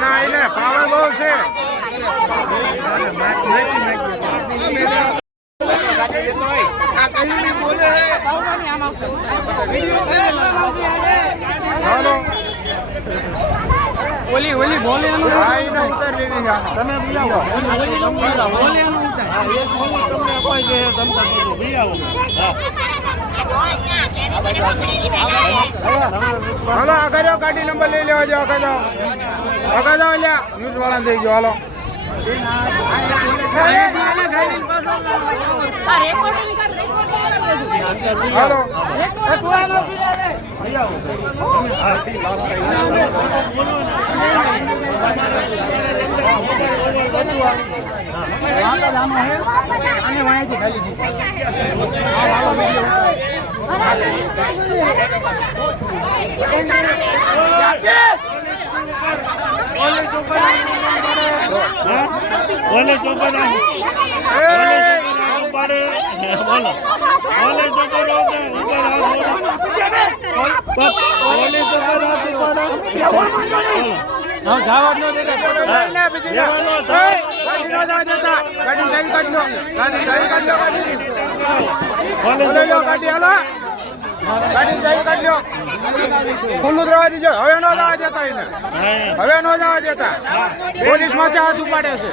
ના એને પાવર બહુ છે. ઓલી ઓલી બોલે ઉતર લેવી તમે બોલાવો હાલો આગળ ગાડી નંબર લઈ લેવા જાઓ. આગળ જાઓ લ્યા ન્યૂઝ વાળા થઈ ગયો. હાલો હાલો બોલે ચોપન પાડે બોલો બોલે ચોપન ખુલ્લું રહેવા દીજો. હવે ન જવા દેતા એને, હવે ન જવા દેતા. પોલીસ માંથી હાથ ઉપાડે છે.